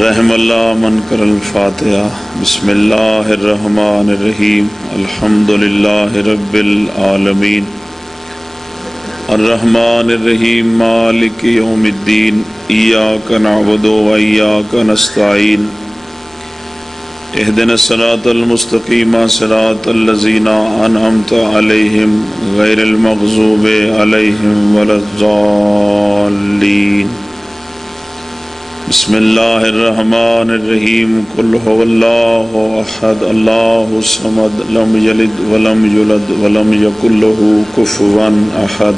رحم اللہ من کر الفاتحہ۔ بسم اللہ الرحمن الرحیم، الحمد للہ رب العالمین، الرحمن الرحیم، مالک یوم الدین، ایاک نعبد و ایاک نستعین، اہدنا الصراط المستقیم صراط الذین انعمت علیہم غیر المغضوب علیہم ولا الضالین۔ بسم اللہ الرحمن الرحیم، قل هو اللہ احد اللہ الصمد لم یلد ولم یولد ولم یکن له کفوا احد۔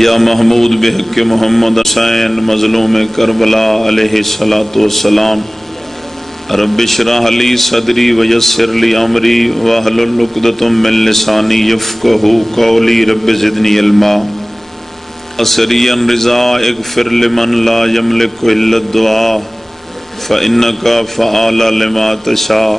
یا محمود بحق محمد حسین مظلوم کربلا علیہ الصلاۃ والسلام، رب اشرح لی صدری ویسر لی امری واحلل عقدۃ من لسانی یفقہوا قولی، رب زدنی علما۔ اسریا رضا اغفر لمن لا یملک الا الدعاء فانک فعال لما تشاء،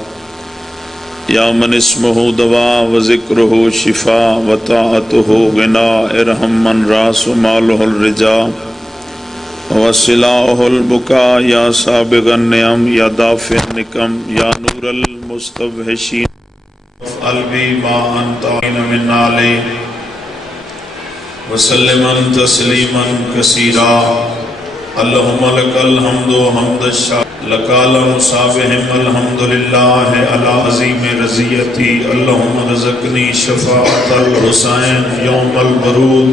یا من اسمہ دوا و ذکرہ شفا و طاعتہ غنا، ارحم من راس مالہ الرجا و صلاح البکا، یا سابغ النعم یا دافع النقم، یا نور المستوحشین افعل بی ما انت من علی وسلم تسلیما کثیرا۔ اللہم لک الحمد حمد الشاکرین، لک المصابہم، الحمد للہ علی عظیم رضیتی، اللہم رزقنی شفاعت الحسین یوم البرود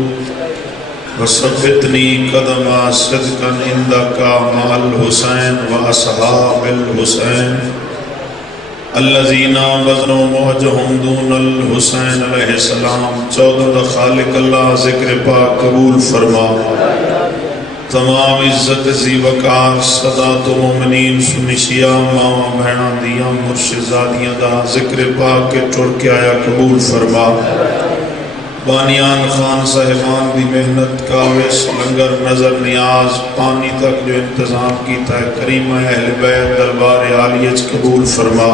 وثبتنی قدم صدقا عندک مع الحسین واصحاب الحسین الذین بذلوا موجہم دون الحسین علیہ السلام۔ 14 خالق اللہ ذکر پاک قبول فرما۔ تمام عزت زی وقار صدات مومنین سنی شیعہ ماں بہنہ دیا مرشد زادیاں دا ذکر پاک کے ٹھڑ کے آیا قبول فرما۔ بانیان خان صاحبان دی محنت کاوش لنگر نظر نیاز پانی تک جو انتظام کیتا ہے کریمہ اہل بیت دربار عالیہ قبول فرما۔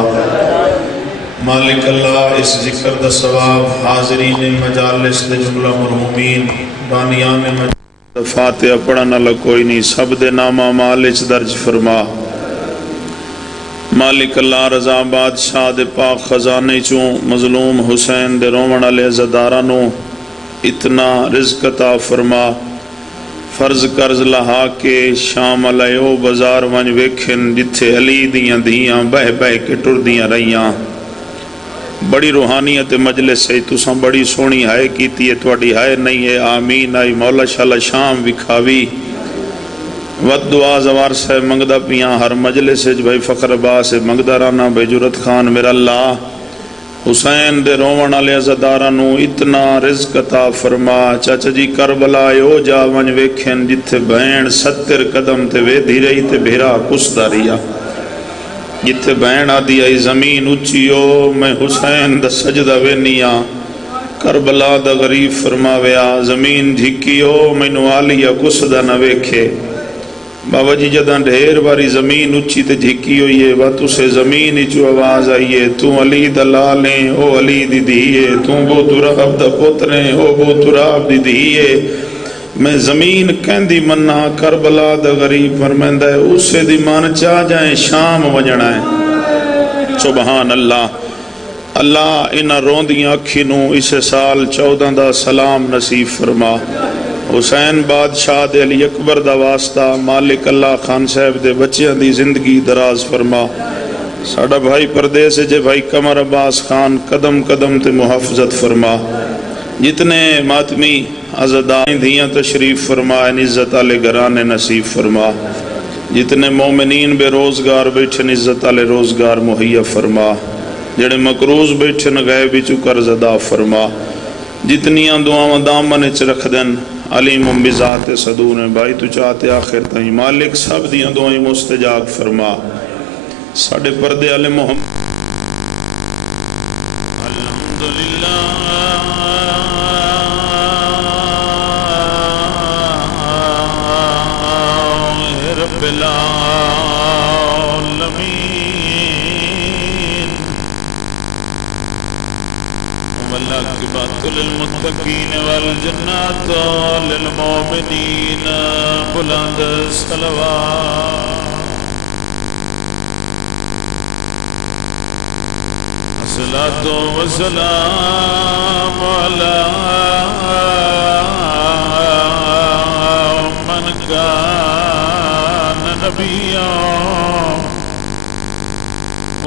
مالک اللہ اس ذکر دا ثواب حاضرین مجالس دے جملہ مرحومین بانیان مجالس فاتحہ پڑھنا لکوئی نہیں سب دے نامہ مالچ درج فرما۔ مالک اللہ رضا بادشاہ دے پاک خزانے چوں مظلوم حسین دے رومن علیہ زدارانو اتنا رزق عطا فرما۔ فرض قرض لہا کے شام علیہ بازار ونج ویکھن جتھے علی دیاں دیاں بہ بہ کے ٹر دیاں رہیاں، بڑی روحانیت مجلس ہے، تساں بڑی سونی ہائے کیتی ہے، تواڈی ہائے نہیں ہے آمین آئی مولا شالا شام وکھاوی ود دعا زوار سے منگدہ پیاں ہر مجلس ہے بھائی فخر عباس سے منگدہ رانا بھائی جرت خان میرا اللہ حسین دے رومن علیہ عزدارانو اتنا رزق عطا فرما۔ چاچا جی کربلا او جا ونج ویکھن جتھے بہن 70 قدم تے ویدھی رہی تے بھیرا کسدا رہیا، جتھے بہن آدھی آئی زمین اچھیو میں حسین دا سجدہ وینیا، کربلا دا غریب فرماویا زمین جھکیو میں نوالیا کسدا نہ ویکھے۔ بابا جی جداں ڈھیر باری زمین اچھی تے جھکی ہوئی ہے وہ تُسے زمین چو آواز آئیے تو علی دلالیں او علی دی دیئے، تو بو تراب دا پتریں او بو تراب دی دیئے، میں زمین کہندی مننا کربلا دا غریب فرمندہ ہے اسے دی مان چاہ جائیں شام وجڑا ہے۔ سبحان اللہ۔ اللہ انہ روندیاں اکھینوں اس سال 14 دا سلام نصیب فرما۔ حسین بادشاہ دے علی اکبر دا واسطہ مالک اللہ خان صاحب دے بچیاں دی زندگی دراز فرما۔ ساڑا بھائی پردیس جے بھائی قمر عباس خان قدم قدم تے محافظت فرما۔ جتنے ماتمی عزدائیں دیاں تشریف فرما، عزت آلے گرانے نصیب فرما۔ جتنے مومنین بے روزگار بیٹھن عزت آلے روزگار مہیا فرما، جڑے مقروض بیٹھن گئے بچو قرض ادا فرما۔ جتنیاں دعاں دامن چ رکھ دن علیم بذات صدور بھائی تو چاہتے آخر تائیں مالک سب دیاں دعائیں مستجاب فرما۔ ساڑھے پردے علی محمد الحمدللہ رب العالمین والعاقبۃ للمتقین والجنات للمؤمنین بلند صلوات الصلاة والسلام على من كان نبيا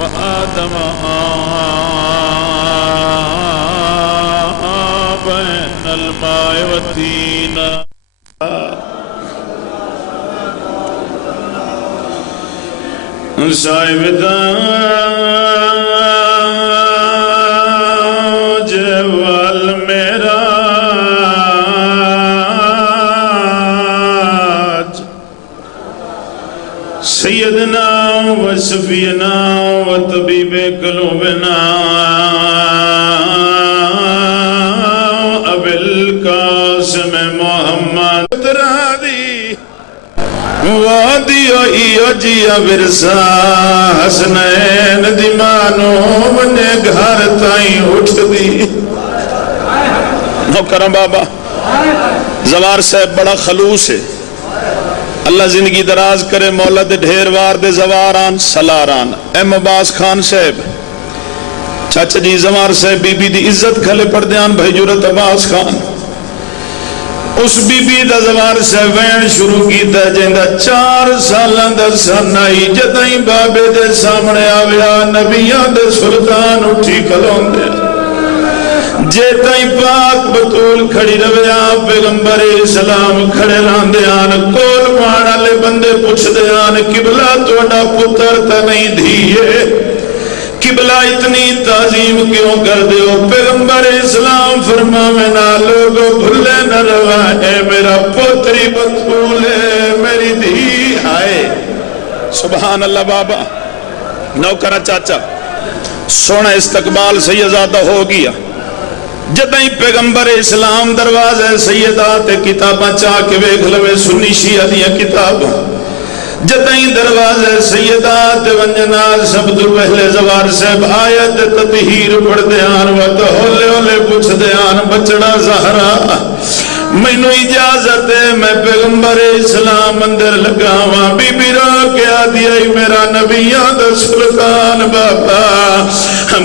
وآدم بين الماء والدين صاحب تاج والمعراج سیدنا و شفیعنا و طبیب قلوبنا ابو القاسم محمد ترادی وادی جیا ورثہ حسنین دی مانو منے گھر تائیں اٹھ دی نوکرم بابا زوار صاحب بڑا خلوص ہے اللہ زندگی دراز کرے مولا دے ڈھیر وار دے زواران سلاران ایم عباس خان صاحب چاچا جی زوار صاحب بی بی دی عزت کھلے پردیان بھائی جورت عباس خان اس بی بی دا زوار سے وین شروع کیتا جیندہ 4 سالان دا سنائی جدائیں بابے دے سامنے آویا نبیان دے سلطان اٹھی کلون دے جیتائیں پاک بطول کھڑی رویا پیغمبر اسلام کھڑے ران دیان کول مانا لے بندے پوچھ دیان قبلہ توڑا پتر تا نہیں دھیئے قبلہ اتنی تعظیم کیوں کر دیو پیغمبر اسلام فرما میں نہ لوگو بھلے نہ روا اے میرا پوتری بطول ہے میری دھی آئے سبحان اللہ بابا نوکرہ چاچا سونا استقبال سیدزادہ ہو گیا جدائیں پیغمبر اسلام دروازے سیدات کتاباں چاہ کے ویکھ لوے سنی شیعہ دیا کتاباں جتائیں دروازے سیدات ونجنال سب تو پہلے زوار صاحب آیت تطہیر پڑھ دیان وقت ہولے ہولے پوچھ دیان بچڑا زہرا میں نو اجازت ہے میں پیغمبر اسلام اندر لگاواں بی بی رو کیا دیا میرا نبیان دا سلطان بابا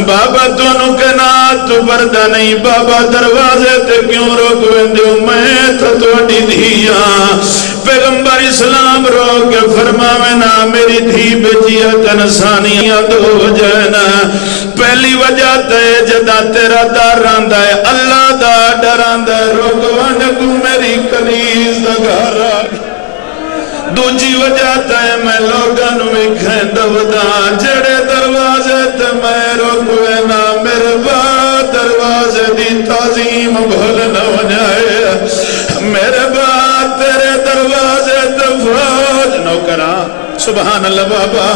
بابا تو انہوں کے نات تو بردہ نہیں بابا دروازے تے کیوں روک ویندیو میں تو توڑی دھیا پیغمبر اسلام رو کے فرماوینا میری دھی بچیت انسانیاں دو جائنا پہلی وجہ تے جدا تیرا دار راندہ ہے اللہ دا ڈراندہ ہے روکوان کو میری کنیز دا گھارا دوجی وجہ تے میں لوگن میں کھیندہ ودا جڑے دروازے تے میں روکوینا میرے بعد دروازے دی تعظیم بھولنا ونجائے میرے بعد تیرے دروازے تفراج نوکرہ سبحان اللہ بابا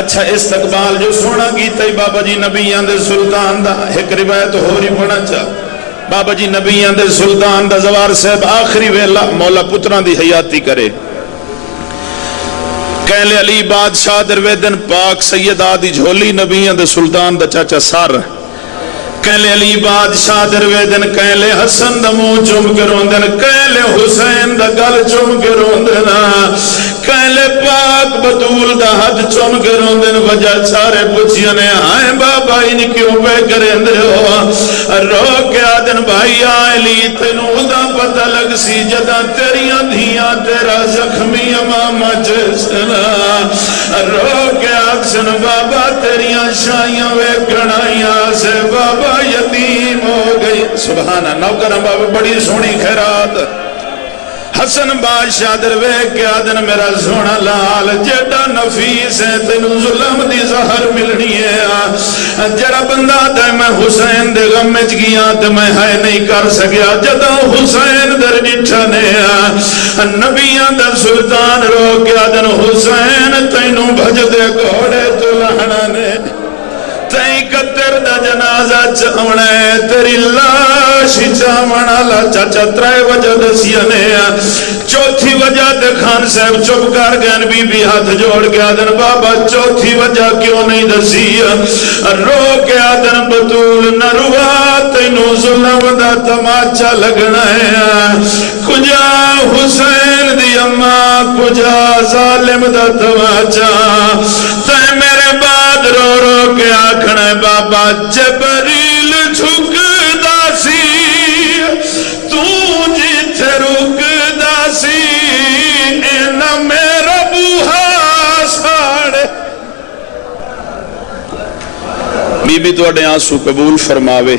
اچھا استقبال جو سونا گیتا ہی بابا جی نبیان دے سلطان دا ایک روایت ہو رہی پڑھنا چاہ بابا جی نبیان دے سلطان دا زوار صاحب آخری ویلہ مولا پتران دی حیاتی کرے کہلے علی بادشاہ درویدن پاک سیدہ دی جھولی نبیان دے سلطان دا چاچا سار کہلے علی بادشاہ درویدن کہلے حسن دا مو چوم کے روندن کہلے حسین دا گل چوم کے روندن کہلے پاک بطول دا حد چوم کے روندن وجہ چارے پوچھیا نے آئیں بابا ان کیوں بے کریں دے ہو رو کے آدن بھائی آئے لی تینوں دا پتہ لگ سی جدا تیریاں دھیاں تیرا زخمی امام جسنا رو کے آکسن بابا تیریاں شائیاں وے گھڑائیاں سے بابا یتیم ہو گئی سبحانہ نوکرہ بابا بڑی سونی خیرات حسن بادشاہ دروے کے آدن میرا سونا لال جیڑا نفیس ہے تینوں ظلم دی زہر ملنی ہے جڑا بندہ دے میں حسین دے غمچ گیا تے میں ہائے نہیں کر سکیا جدا حسین در نٹھانے نبیان در سلطان رو کے آدن حسین تینوں بھج دے گھوڑے تو لہنانے تائیں کتر دا جنازہ چاونے تیری لاشی چاونا لا چاچا ترائے وجہ دسیانے چوتھی وجہ دے خان صاحب چپ کر گئن بی بی ہاتھ جوڑ کے آدن بابا چوتھی وجہ کیوں نہیں دسیا رو کے آدن بطول نروا تینوں ظلم دا تماچا لگنا ہے کجا حسین دی امہ جا ظالم دا تماچا تے میرے بعد رو رو کے آکھنا بابا جبریل جھکدا سی تو جتھے رکدا سی اینا میرا بوہا ساڑے بی بی تو اڈے آنسو قبول فرماوے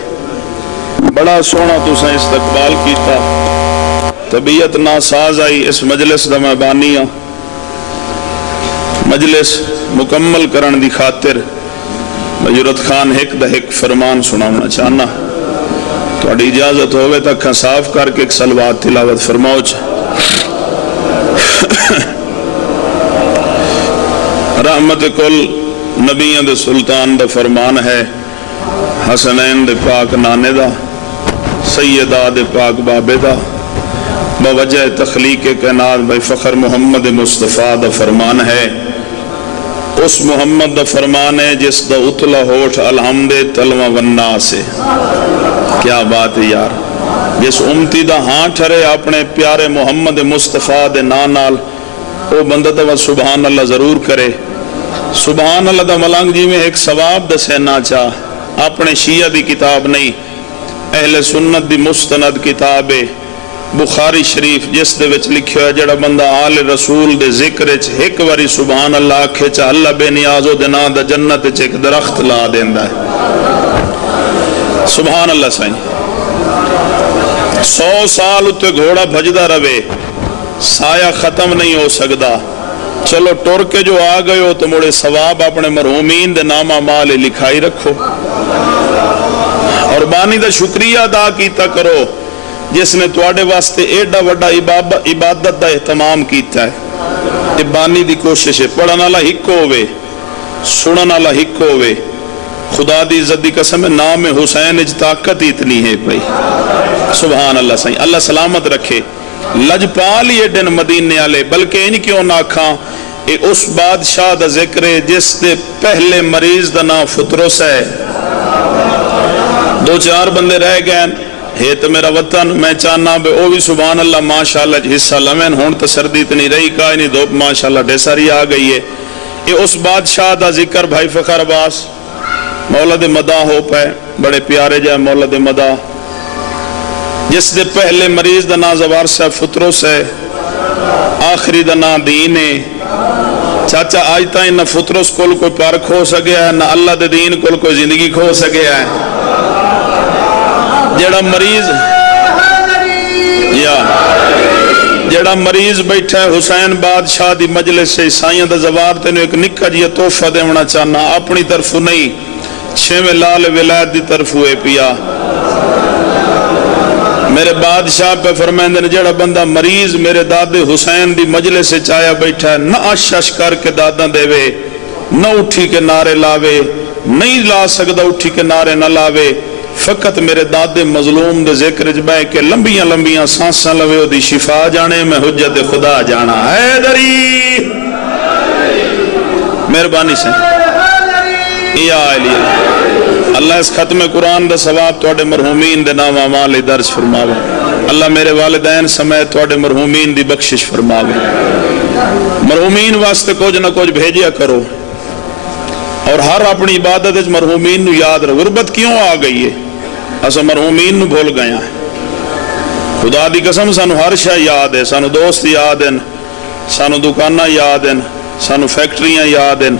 بڑا سونا تساں استقبال کیتا طبیعت ناساز آئی اس مجلس دا میں بانی ہاں مجلس مکمل کرن دی خاطر مجرد خان ایک دا ایک فرمان سناؤنا چاہنا تھوڑی اجازت ہوئے تک صاف کر کے ایک سلوات تلاوت فرماؤ رحمت کل نبیان دے سلطان دا فرمان ہے حسنین دے پاک نانے دا سیدہ دے پاک بابے دا بوجہ تخلیق کائنات بھائی فخر محمد مصطفیٰ دا فرمان ہے اس محمد دا فرمان ہے جس دا اتلا ہوٹ الحمد تلوہ وننا سے کیا بات ہے یار جس امتی دا ہاں ٹھرے اپنے پیارے محمد مصطفیٰ دے نانال او بندہ دا سبحان اللہ ضرور کرے سبحان اللہ دا ملنگ جی میں ایک ثواب دا سینا چاہ اپنے شیعہ دی کتاب نہیں اہل سنت دی مستند کتاب بخاری شریف جس دے وچ لکھیا ہے جڑا بندہ آل رسول دے ذکر چ ایک واری سبحان اللہ آکھے چا اللہ بے نیازو دے نا دا جنت چ ایک درخت لا دیندا ہے سبحان اللہ سائیں 100 سال اتے گھوڑا بھجدا رہے سایہ ختم نہیں ہو سکدا چلو ٹور کے جو آ گئے ہو تو مڑے ثواب اپنے مرحومین دے نامہ مال لکھائی رکھو اور بانی دا شکریہ ادا کیتا کرو جس نے تواڈے واسطے ایڈا وڈا عبادت دا اہتمام کیتا ہے کہ بانی دی کوشش ہے پڑھن والا ہک ہوے سنن والا ہک ہوے خدا دی عزت دی قسم ہے نام حسین اج طاقت اتنی ہے بھائی سبحان اللہ سائیں اللہ سلامت رکھے لجپال ہی ایڈن مدینے والے بلکہ ان کیوں نہ کھاں اے اس بادشاہ دا ذکر ہے جس دے پہلے مریض دا نام فطرس ہے 2-4 بندے رہ گئے ہے تو میرا وطن میں چاہنا بے او بھی سبحان اللہ ماشاءاللہ حصہ لمن ہون تو سردی اتنی رہی کائیں نہیں دھوپ ماشاءاللہ ڈیساری آ گئی ہے یہ اس بادشاہ دا ذکر بھائی فخر عباس مولا دے مدہ ہو پائے بڑے پیارے جائے مولا دے مدہ جس دے پہلے مریض دا نا زوار سے فطرس ہے آخری دا نا دین ہے چاچا آج تائیں نہ فطرس کل کوئی پارک ہو سکیا ہے نہ اللہ دے دین کل کوئی زندگی کھو سکیا ہے جڑا مریض بیٹھا ہے حسین بادشاہ دی مجلس سے عیسائیاں دا زوار تینو ایک نکا جی تحفہ دیونا چاہنا اپنی طرف نہیں 6ویں لال ولایت دی طرف ہوئے پیا میرے بادشاہ پہ فرمائندے نے جڑا بندہ مریض میرے دادے حسین دی مجلس سے چایا بیٹھا ہے نہ آشش کر کے دادا دے وے نہ اٹھی کے نعرے لاوے نہیں لا سکتا اٹھی کے نعرے نہ لاوے فقط میرے دادے مظلوم دے ذکر جبائے کہ لمبیاں لمبیاں سانساں لوے ہو دی شفا جانے میں حجت خدا جانا حیدری مہربانی سے یا علی اللہ اس ختم قرآن دا ثواب توڑے مرحومین دے نام اعمال درج فرماوے اللہ میرے والدین سمیت توڑے مرحومین دی بخشش فرماوے مرحومین واسطے کچھ نہ کچھ بھیجیا کرو اور ہر اپنی عبادت اس مرحومین نو یاد رہو غربت کیوں آ گئی ہے اسا مرحومین نو بھول گیا ہے خدا دی قسم سانو ہر شے یاد ہے سانو دوست یاد ہیں سانو دکانہ یاد ہیں سانو فیکٹریاں یاد ہیں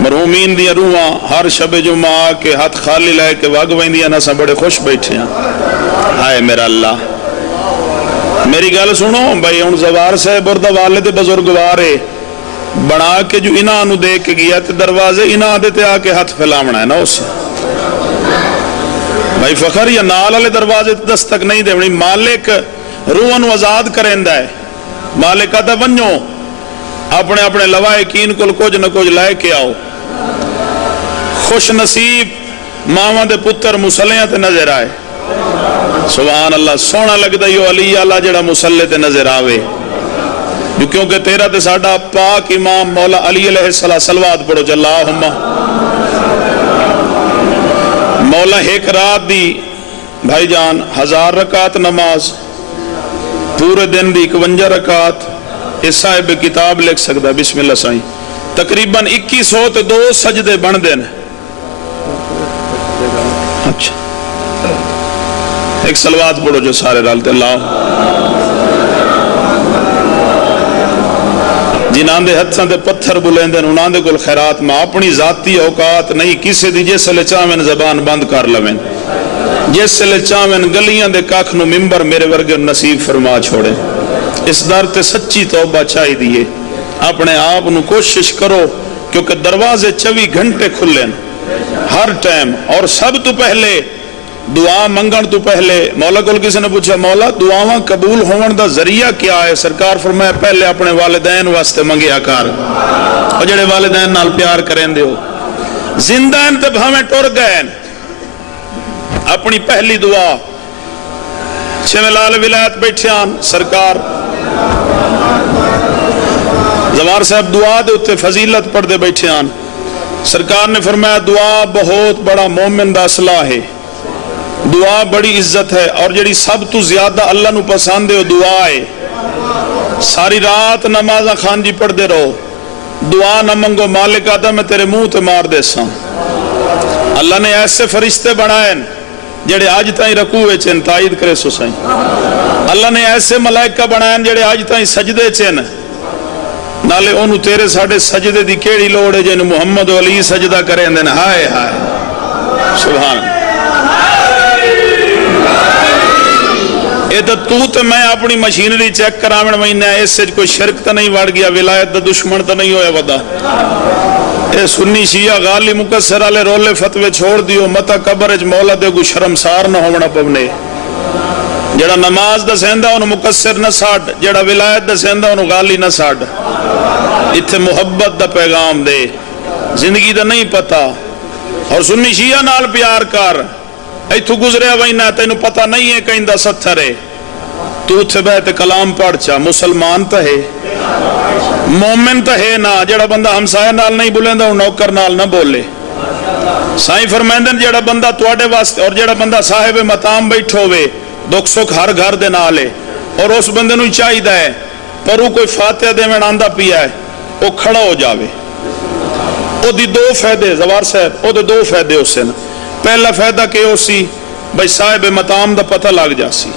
مرحومین دی روحاں ہر شب جمعہ آ کے ہاتھ خالی لے کے وگ ویندیاں نہ سا بڑے خوش بیٹھے ہیں ہائے میرا اللہ میری گل سنو بھائی ہن زوار صاحب اور دا والد بزرگوارے بنا کے جو انہاں نو دے کے گیا تے دروازے انہاں دے تے آ کے ہاتھ پھیلاونا ہے نا اس بھائی فخر یا نال والے دروازے تے دستک نہیں دیونی مالک روحاں نو آزاد کریندا ہے مالک آتا ونجو اپنے اپنے لوائقین کل کچھ نہ کچھ لائے کے آؤ خوش نصیب ماما دے پتر مسلیاں تے نظر آئے سبحان اللہ سونا لگتا یو علی اللہ جڑا مسلح تے نظر آوے جو کیونکہ تیرا تے ساڑھا پاک امام مولا علی علیہ السلام صلوات پڑھو جلہم مولا ایک رات دی بھائی جان 1000 رکعت نماز پورے دن دی 51 رکعت یہ صاحب کتاب لکھ سکتا. بسم اللہ سائیں. تقریباً 2100 تے 2 سجدے بن دے. اچھا ایک صلوات پڑھو جو سارے رلتے. اللہ جنہاں دے ہتھاں تے پتھر بلیندے انہاں دے کول خیرات میں اپنی ذاتی اوقات نہیں کسے دی جس لے چاہویں زبان بند کر لویں جس لے چاہویں گلیاں دے کاکھ نو ممبر میرے ورگے نصیب فرما چھوڑے. اس در تے سچی توبہ چاہی دیئے. اپنے آپ نو کوشش کرو کیونکہ دروازے 24 گھنٹے کھلیں ہر ٹائم. اور سب تو پہلے دعا منگن تو پہلے مولا کول کسی نے پوچھا مولا دعاواں قبول ہون دا ذریعہ کیا ہے؟ سرکار فرمایا پہلے اپنے والدین واسطے منگیا کر. اور جڑے والدین نال پیار کریں دے ہو زندہ ہیں تے بھاویں ٹر گئے اپنی پہلی دعا. چھویں لال ولایت بیٹھیاں سرکار زوار صاحب دعا دے اتے فضیلت پڑھ دے بیٹھیاں. سرکار نے فرمایا دعا بہت بڑا مومن دا اصلہ ہے. دعا بڑی عزت ہے اور جڑی سب تو زیادہ اللہ نو پسند ہے دعا ہے. ساری رات نمازاں خان جی پڑھ دے رہو دعا نہ منگو مالک آدھا میں تیرے منہ تے مار دے ساں. اللہ نے ایسے فرشتے بنائیں جڑے آج تائیں رکوع چن تائید کرے سو سائیں. اللہ نے ایسے ملائکہ بنائیں جڑے آج تائیں سجدے چن نالے انہوں تیرے ساڑھے سجدے دی کیڑی لوڑے جن محمد و علی سجدہ کریں دن. ہائے ہائے سبحان. اے تو تے میں اپنی مشینری چیک کراویں مہینے اس سے کوئی شرک تا نہیں وڑ گیا ولایت دا دشمن تا نہیں ہویا ودا. اے سنی شیعہ غالی مقصر والے رولے فتوے چھوڑ دیو متا قبر اچ مولا دے کو شرمسار نہ ہونا پونے. جڑا نماز دا سیندا انہوں مقصر نہ ساڑ جڑا ولایت دا سیندا انہوں غالی نہ ساڑ. اتھے محبت دا پیغام دے زندگی دا نہیں پتا. اور سنی شیعہ نال پیار کر ایتھو گزریا وینا تینوں پتہ نہیں ہے کہیں دا ستھر ہے تو اتھے بیت کلام پڑھ چا. مسلمان تا ہے مومن تا ہے نا. جڑا بندہ ہمسایہ نال نہیں بولیں دا نوکر نال نہ بولے. سائیں فرمائندن جڑا بندہ تواڈے واسطے اور جڑا بندہ صاحب مقام بیٹھو وے دکھ سکھ ہر گھر دے نالے اور اس بندے نو چاہیدا ہے پرو کوئی فاتحہ دیویں آندا پیا ہے وہ کھڑا ہو جاوے. او دی 2 فائدے زوار صاحب او دے 2 فائدے اس نے. پہلا فائدہ کہ ہو سی بھئی صاحب مقام دا پتہ لگ جا سی.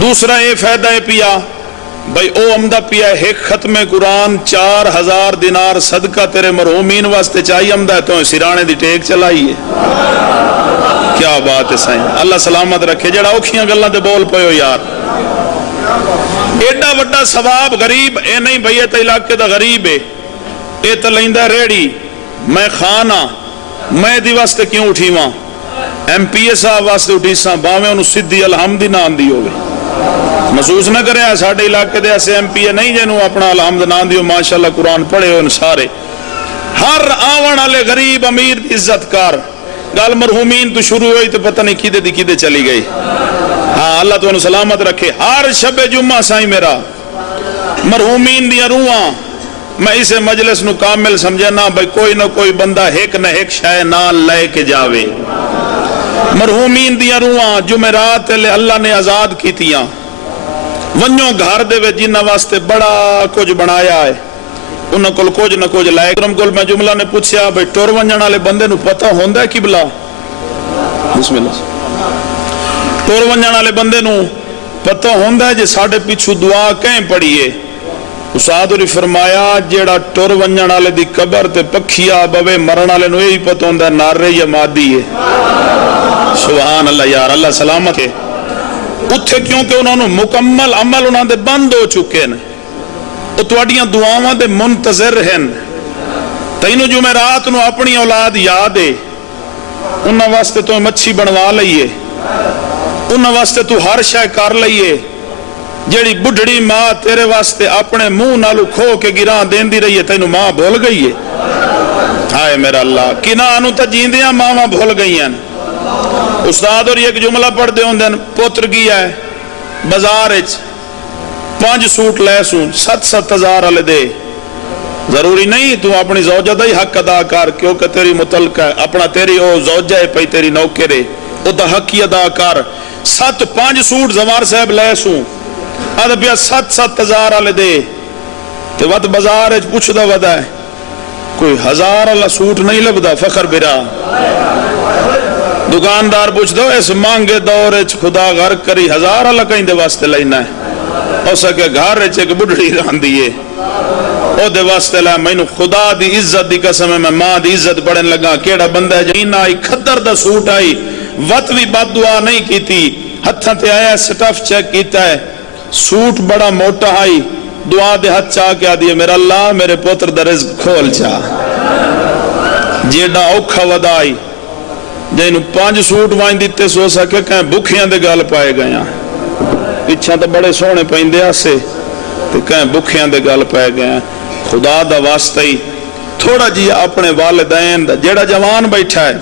دوسرا یہ فائدہ ہے پیا بھئی او امدہ پیا ہے ایک ختم قرآن 4000 دینار صدقہ تیرے مرحومین واسطے چاہیے امدہ ہے تو سرانے دی ٹیک چلائیے. کیا بات ہے سائیں. اللہ سلامت رکھے. جڑا اوکھیاں گلاں دے بول پئیو یار. ایڈا وڈا ثواب غریب اے نہیں بھئی تے علاقے دا غریب ہے اے تے لیندہ ریڑی میں خانہ میں دی واسطے کیوں اٹھی ماں ایم پی اے صاحب واسطے اٹھی ساں باویں انہوں صدی الحمد نہ آندی ہوگی. محسوس نہ کرے ساڑھے علاقے دے ایسے ایم پی اے نہیں جنہوں اپنا الحمد نہ آندی ہو ماشاءاللہ قرآن پڑھے ہو ان سارے. ہر آون والے غریب امیر عزت کار. گل مرحومین تو شروع ہوئی تو پتہ نہیں کیدے دی کیدے چلی گئی. ہاں اللہ تو انہوں سلامت رکھے. ہر شب جمعہ سائیں میرا مرحومین دیا روحاں میں اسے مجلس نو کامل سمجھے نا بھئی کوئی نہ کوئی بندہ ایک نہ ایک شے نال لے کے جاوے. مرحومین دیا روحاں جمعرات لے اللہ نے آزاد کیتیاں ونجوں گھر دے وے جنہ واسطے بڑا کچھ بنایا ہے انہاں کول کچھ نہ کچھ لائے. کرم کول میں جملہ نے پوچھیا بھئی ٹور ونجن والے بندے نو پتہ ہوندا ہے قبلہ. بسم اللہ. ٹور ونجن والے بندے نو پتہ ہوندا ہے جے ساڈے پیچھے دعا کہیں پڑھیے. استاد نے فرمایا جیڑا ٹر ونجن والے دی قبر تے پکھیا بوے مرن والے نو یہی پتہ ہوندا نارے یا مادی ہے. سبحان اللہ یار اللہ سلامت ہے. اتھے کیونکہ انہوں نے مکمل عمل انہوں دے بند ہو چکے ہیں وہ تواڈیاں دعاواں دے منتظر ہیں. تینوں جمعرات نو اپنی اولاد یاد ہے انہاں واسطے تو مچھی بنوا لئیے انہاں واسطے تو ہر شے کر لئیے. جیڑی بڑھڑی ماں تیرے واسطے اپنے منہ نالو کھو کے گران دین دی رہی ہے تینوں ماں بھول گئی ہے. ہائے میرا اللہ کنانو تا جیندیاں ماں بھول گئی ہیں. استاد اور ایک جملہ پڑھ دے ہوں دن پوتر گیا ہے بازار 5 سوٹ لے سوں 7-7 ہزار والے دے. ضروری نہیں تو اپنی زوجہ دا ہی حق ادا کر کیونکہ تیری متعلق ہے اپنا تیری او زوجہ ہے پئی تیری نوکر ہے او دا حق ہی ادا کر. 7-5 سوٹ زوار صاحب لے سوں آدھا پیا 7,000 والے دے تے وقت بازار پوچھدا ودا ہے کوئی 1000 والا سوٹ نہیں لبدا فخر برا دکاندار پوچھدا اس مانگے دور خدا غرق کری 1000 والا کہیں دے واسطے لینا ہے اس کے گھر ایک بڑھڑی راندی ہے او دے واسطے لے مینوں خدا دی عزت دی قسم ہے میں ماں دی عزت پڑھن لگا کیڑا بندہ ہے جین آئی کھدر دا سوٹ آئی وت بھی بد دعا نہیں کیتی ہتھاں تے آیا سٹف چیک کیتا ہے سوٹ بڑا موٹا آئی دعا دے ہاتھ چاہ کے آدھی ہے میرا اللہ میرے پوتر دا رزق کھول چاہ جیڑا اوکھا ودا آئی جینوں 5 سوٹ وائن دیتے سو سکے کہیں بکھیاں دے گال پائے گئے ہیں پچھاں تو بڑے سونے پہندے آسے تو کہیں بکھیاں دے گال پائے گئے ہیں خدا دا واسطہ ہی تھوڑا جی اپنے والدین دا جیڑا جوان بیٹھا ہے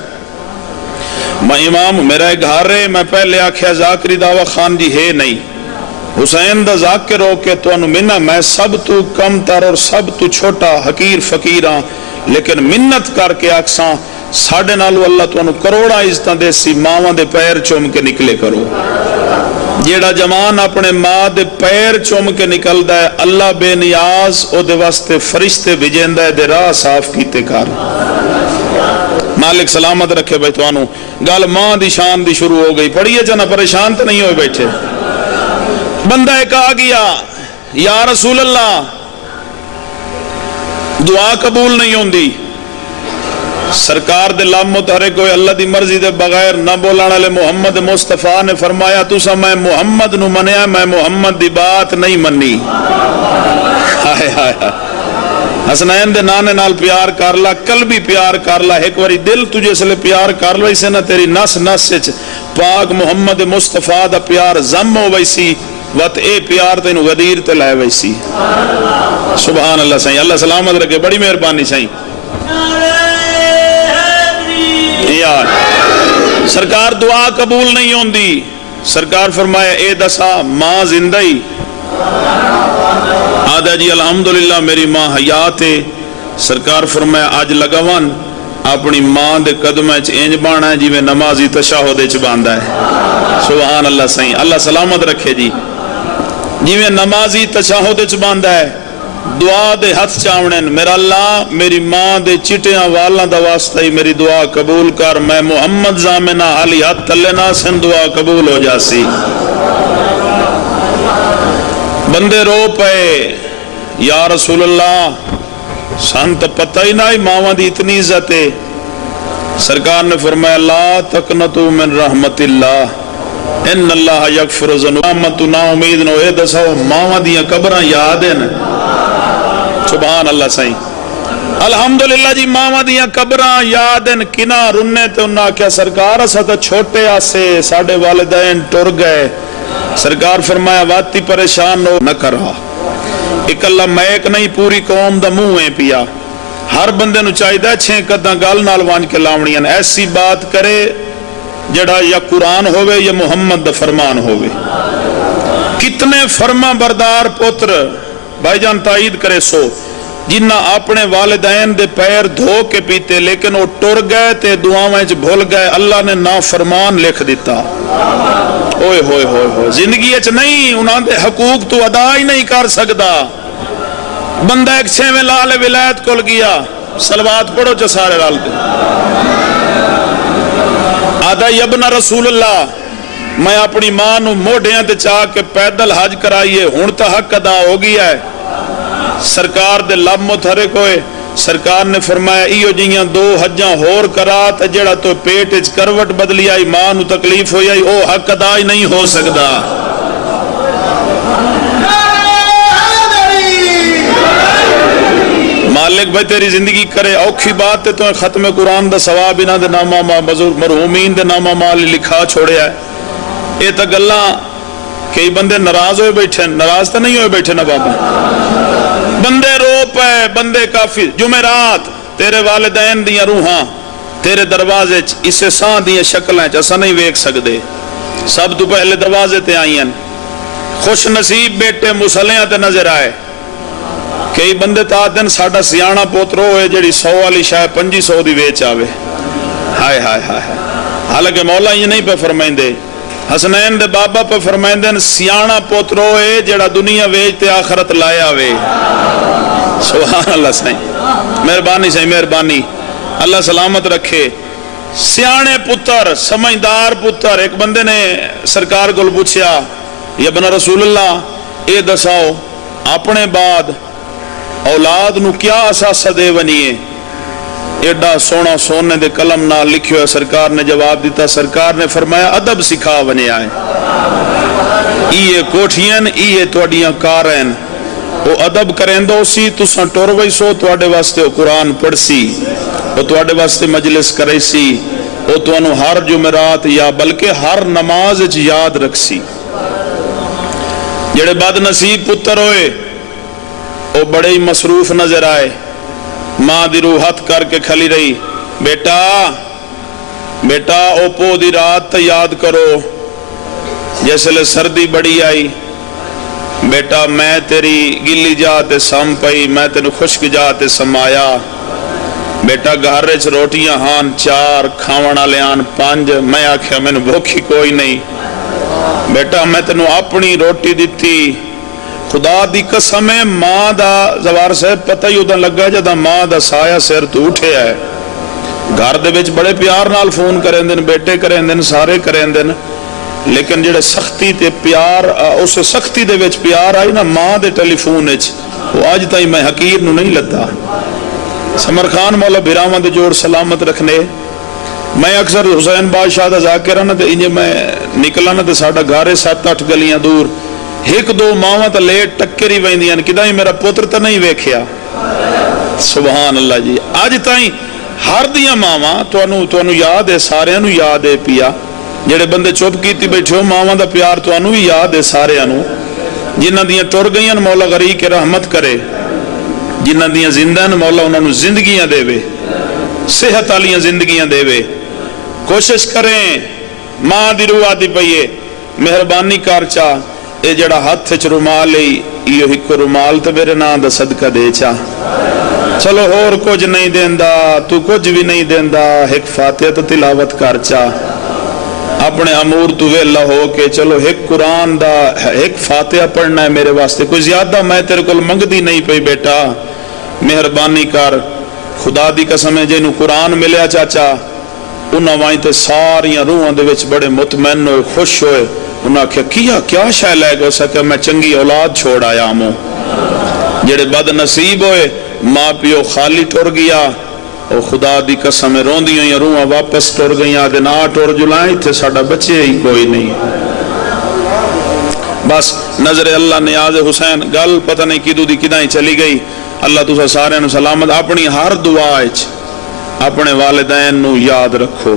میں امام میرا ایک گھر ہے میں پہلے آکھیا ذاکری دعوی خان جی ہے نہیں حسین دا ذاکر ہو کے تو انو منہ میں سب تو کم تر اور سب تو چھوٹا حقیر فقیراں لیکن منت کر کے آکساں ساڑھے نالو اللہ تو انو کروڑا عزتاں دے سی ماواں دے پیر چوم کے نکلے کرو جیڑا جوان اپنے ماں دے پیر چوم کے نکل دا ہے اللہ بے نیاز او دے واسطے فرشتے بھیجیندا ہے دے راہ صاف کیتے کر مالک سلامت رکھے بھائی تو انو گل ماں دی شان دی شروع ہو گئی پڑھئے جنا پریشان تو نہیں ہوئے بیٹھے بندہ ایک آ گیا یا رسول اللہ دعا قبول نہیں ہوندی سرکار دے لام متحرک ہوئے اللہ دی مرضی دے بغیر نہ بولانا لے محمد مصطفیٰ نے فرمایا تُسا میں محمد نو منیا میں محمد دی بات نہیں منی ہائے ہائے حسنین دے نانے نال پیار کرلا کل بھی پیار کرلا ایک واری دل تجھے سے لے پیار کرلا اسے نہ تیری نس نس سے پاک محمد مصطفیٰ دا پیار زم ہو ویسی وقت اے پیار تینو غدیر تے لائے ویسی سبحان اللہ سائیں اللہ سلامت رکھے بڑی مہربانی سائیں یار سرکار دعا قبول نہیں ہوندی سرکار فرمایا اے دسا ماں زندہ ہی آدھا جی الحمدللہ میری ماں حیات ہے سرکار فرمایا آج لگاوان اپنی ماں دے قدمہ انج بانا ہے جی میں نمازی تشاہد چ باندھا ہے سبحان اللہ سائیں اللہ سلامت رکھے جی جی میں نمازی تشاہد چ باندھا ہے دعا دے ہاتھ چاونن میرا اللہ میری ماں دے چٹیاں والاں دا واسطہ ہی میری دعا قبول کر میں محمد زامنہ علی ہاتھ تلنا سن دعا قبول ہو جاسی بندے رو پئے یا رسول اللہ سن تو پتہ ہی نہ ماواں دی اتنی عزت ہے سرکار نے فرمایا لا تقنطوا من رحمت اللہ ان اللہ یغفر الذنوب رحمت نا امید نو اے دسو ماواں دیاں قبراں یاد ہیں سبحان اللہ سائیں الحمدللہ جی ماواں دیاں قبراں یاد ہیں کنا رنے تے انہاں کیا سرکار اسا تے چھوٹے آسے ساڈے والدین ٹر گئے سرکار فرمایا واتی پریشان ہو نہ کرا ایک اللہ میک نہیں پوری قوم دا منہ ہے پیا ہر بندے نو چاہیے 6 قداں گل نال وانج کے لاونیاں ایسی بات کرے جڑا یا قرآن ہوئے یا محمد دا فرمان ہوئے کتنے فرما بردار پتر بھائی جان تائید کرے سو جنہ اپنے والدین دے پیر دھو کے پیتے لیکن وہ ٹر گئے تے دعاویں بھول گئے اللہ نے نافرمان لکھ دیتا اوئے ہوئے ہوئے ہوئے زندگی اچ نہیں انہاں دے حقوق تو ادا ہی نہیں کر سکدا بندہ ایک 6ویں لال ولایت کول گیا صلوات پڑھو چا سارے لال دے آدھا ابن رسول اللہ میں اپنی ماں نو موڑیاں تے چاہ کے پیدل حج کرائیے ہون تا حق ادا ہو گیا ہے سرکار دے لب متحرک ہوئے سرکار نے فرمایا ایو جیاں 2 حجاں ہور کرا تے جڑا تو پیٹ اچ کروٹ بدلی آئی ماں نو تکلیف ہوئی آئی او حق ادا ہی نہیں ہو سکدا مالک بھائی تیری زندگی کرے اوکھی بات تے تو ختم قرآن دا ثواب انہاں دے نامہ مرحومین دے نامہ مال لکھا چھوڑے ہے اے تا گلاں کئی بندے ناراض ہوئے بیٹھے ناراض تا نہیں ہوئے بیٹھے نا بابا بندے رو پے بندے کافی جمعرات تیرے والدین دیاں روحاں تیرے دروازے اسے ساں دیاں شکلیں چسا نہیں ویک سکدے سب تو پہلے دروازے تے آئین خوش نصیب بیٹے مسلیاں تے نظر آئے کئی بندے تا دن ساڑا سیانا پوترو ہے جڑی 100 والی شاہ 500 دی ویچ آوے ہائے ہائے ہائے حالانکہ مولا یہ نہیں پہ فرمائیں دے حسنین دے بابا پہ فرمائندے ہیں سیانا پوترو ہے جڑا دنیا ویج تے آخرت لایا وے. سبحان اللہ سائیں، مہربانی سائیں، مہربانی، اللہ سلامت رکھے. سیانے پتر، سمجھدار پتر. ایک بندے نے سرکار کو پوچھا یا ابن رسول اللہ اے دساؤ اپنے بعد اولاد نو کیا اثاثہ دے ونیے؟ ایڈا سونا سونے دے قلم نال لکھیو ہے. سرکار نے جواب دیتا، سرکار نے فرمایا ادب سکھا ونیا ہے. ایے کوٹھیاں ایے تواڈیاں کارن، او ادب کریندو سی تساں ٹر وئی سو، تواڈے واسطے او قرآن پڑھ سی، او تواڈے واسطے مجلس کرے سی، او تانوں ہر جمعرات یا بلکہ ہر نماز وچ یاد رکھ سی. جڑے بد نصیب پتر ہوئے او بڑے ہی مصروف نظر آئے. ماں دی روح ہاتھ کر کے کھلی رہی، بیٹا بیٹا او پو دی رات تے یاد کرو جیسے سردی بڑی آئی. بیٹا میں تیری گلی جا تے سم پئی، میں تینو خشک جا تے سمایا. بیٹا گھر وچ روٹیاں ہان 4، کھاون والے آن 5. میں آکھیا مینوں بھوک ہی کوئی نہیں. بیٹا میں تینو اپنی روٹی دتی، خدا دی قسم ہے ماں دا زوار صاحب پتہ ہی ادھا لگا جدا ماں دا سایہ سر تو اٹھے ہے. گھر دے وچ بڑے پیار نال فون کریں دن، بیٹے کریں دن، سارے کریں دن، لیکن جڑے سختی تے پیار اس سختی دے وچ پیار آئی نا ماں دے ٹیلی فون وچ، وہ آج تائیں میں حقیر نو نہیں لدا. سمر خان مولا بھراواں دے جوڑ سلامت رکھنے. میں اکثر حسین بادشاہ دا ذاکرہ نہ تے انجے میں نکلا نہ تے ساڈا گھر 7-8 گلیاں دور، ایک دو ماواں تے لیٹ ٹکری ویندیاں کداں میرا پتر تے نہیں ویکھیا. سبحان اللہ جی. اج تائیں ہر دیاں ماواں تانوں یاد ہے، ساریاں نو یاد ہے پیا. جڑے بندے چپ کیتی بیٹھے ہو ماواں دا پیار تانوں بھی یاد ہے ساریاں نو. جنہاں دیاں ٹر گئیاں مولا غریق کے رحمت کرے، جنہاں دیاں زندہ نے مولا انہاں نو زندگیاں دے وے، صحت والیاں زندگیاں دے وے. کوشش کریں ماں دی روح آدی پئیے مہربانی کر چا اے جڑا ہاتھ وچ رومال ہے ایو ایک رومال تے میرے نام دا صدقہ دے چا. چلو ہور کچھ نہیں دیندا، تو کچھ بھی نہیں دیندا، ایک فاتحہ تے تلاوت کر چا. اپنے امور تو ویلا ہو کے چلو ایک قرآن دا ایک فاتحہ پڑھنا ہے میرے واسطے، کوئی زیادہ میں تیرے کول منگدی نہیں پئی. بیٹا مہربانی کر، خدا دی قسم ہے جنوں قرآن ملیا چاچا انہاں وائیں تے ساریاں روحاں دے وچ بڑے مطمئن ہوئے، خوش ہوئے. انہاں کیا شے لے گئے؟ اسا کہ میں چنگی اولاد چھوڑ آیا ہوں. جڑے بد نصیب ہوئے ماں پیو خالی ٹر گیا، او خدا دی قسم روندی ہوئی روحاں واپس ٹر گئیاں دے نہ ٹر جلائیں تے ساڈا بچے ہی کوئی نہیں. بس نظر اللہ نیاز حسین گل پتہ نہیں کدو دی کدائیں چلی گئی. اللہ تسا سارے نو سلامت. اپنی ہر دعا وچ اپنے والدین نو یاد رکھو.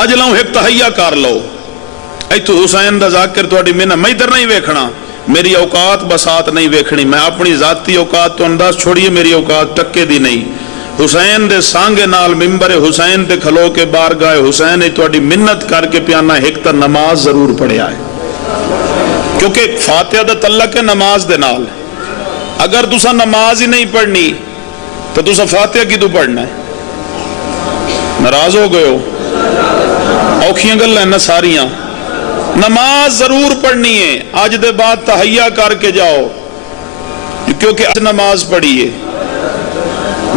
اج لاؤ ایک تہیا کر لو، ایتھو حسین دا ذاکر تواڈی منہ میں ادھر نہیں ویکھنا، میری اوقات بسات نہیں ویکھنی. میں اپنی ذاتی اوقات تو انداز چھوڑیے، میری اوقات ٹکے دی نہیں. حسین دے سانگے نال ممبر حسین تے کھلو کے بارگاہ حسین نے تواڈی منت کر کے پیانا ایک تا نماز ضرور پڑھیا ہے، کیونکہ فاتحہ دا تعلق ہے نماز دے نال. اگر تسا نماز ہی نہیں پڑھنی تو تسا فاتحہ کی تو پڑھنا ہے؟ ناراض ہو گئے ہو؟ اوکھیاں گل ہیں نا ساریاں. نماز ضرور پڑھنی ہے. آج دے بعد تہیا کر کے جاؤ، کیونکہ آج نماز پڑھیے.